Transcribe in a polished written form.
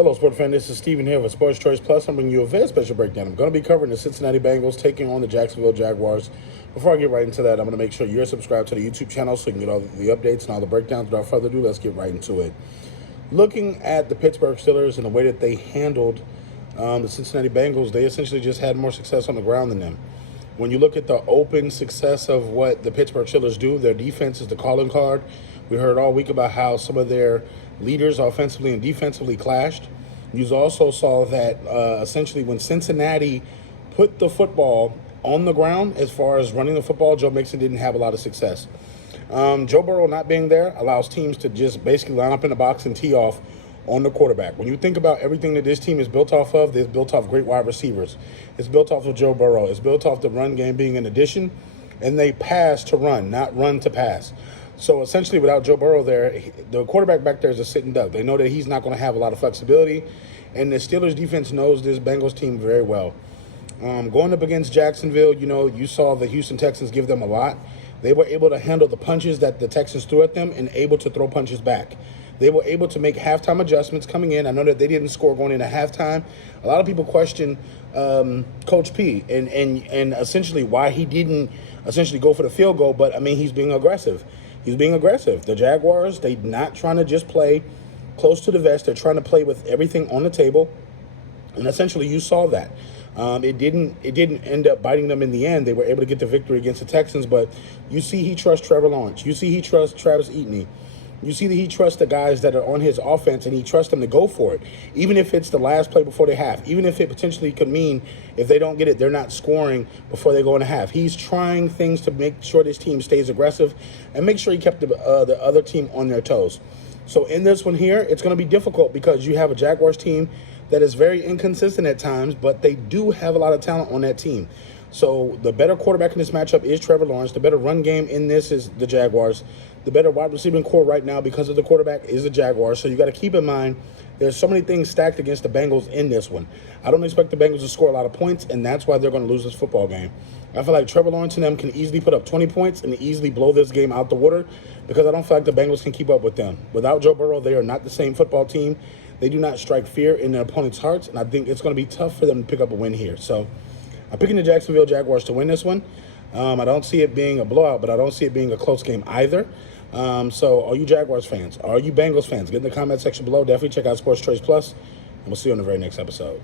Hello, sport fan. This is Steven here with Sports Choice Plus. I'm bringing you a very special breakdown. I'm going to be covering the Cincinnati Bengals taking on the Jacksonville Jaguars. Before I get right into that, I'm going to make sure you're subscribed to the YouTube channel so you can get all the updates and all the breakdowns. Without further ado, let's get right into it. Looking at the Pittsburgh Steelers and the way that they handled the Cincinnati Bengals, they essentially just had more success on the ground than them. When you look at the open success of what the Pittsburgh Steelers do, their defense is the calling card. We heard all week about how some of their leaders offensively and defensively clashed. You also saw that essentially when Cincinnati put the football on the ground, as far as running the football, Joe Mixon didn't have a lot of success. Joe Burrow not being there allows teams to just basically line up in the box and tee off on the quarterback. When you think about everything that this team is built off of, it's built off great wide receivers. It's built off of Joe Burrow. It's built off the run game being an addition, and they pass to run, not run to pass. So essentially, without Joe Burrow there, the quarterback back there is a sitting duck. They know that he's not going to have a lot of flexibility, and the Steelers defense knows this Bengals team very well. Going up against Jacksonville, you saw the Houston Texans give them a lot. They were able to handle the punches that the Texans threw at them and able to throw punches back. They were able to make halftime adjustments coming in. I know that they didn't score going into halftime. A lot of people question Coach P and essentially why he didn't essentially go for the field goal, but, I mean, he's being aggressive. He's being aggressive. The Jaguars, they're not trying to just play close to the vest. They're trying to play with everything on the table, and essentially you saw that. It didn't end up biting them in the end. They were able to get the victory against the Texans, but you see he trusts Trevor Lawrence. You see he trusts Travis Etienne. You see that he trusts the guys that are on his offense, and he trusts them to go for it, even if it's the last play before they half, even if it potentially could mean if they don't get it, they're not scoring before they go into half. He's trying things to make sure this team stays aggressive and make sure he kept the other team on their toes. So in this one here, it's going to be difficult because you have a Jaguars team that is very inconsistent at times, but they do have a lot of talent on that team. So the better quarterback in this matchup is Trevor Lawrence. The better run game in this is the Jaguars. The better wide receiving core right now because of the quarterback is the Jaguars. So you got to keep in mind there's so many things stacked against the Bengals in this one. I don't expect the Bengals to score a lot of points, and that's why they're going to lose this football game. I feel like Trevor Lawrence and them can easily put up 20 points and easily blow this game out the water because I don't feel like the Bengals can keep up with them. Without Joe Burrow, they are not the same football team. They do not strike fear in their opponent's hearts, and I think it's going to be tough for them to pick up a win here. So I'm picking the Jacksonville Jaguars to win this one. I don't see it being a blowout, but I don't see it being a close game either. So are you Jaguars fans? Are you Bengals fans? Get in the comment section below. Definitely check out Sports Choice Plus, and we'll see you on the very next episode.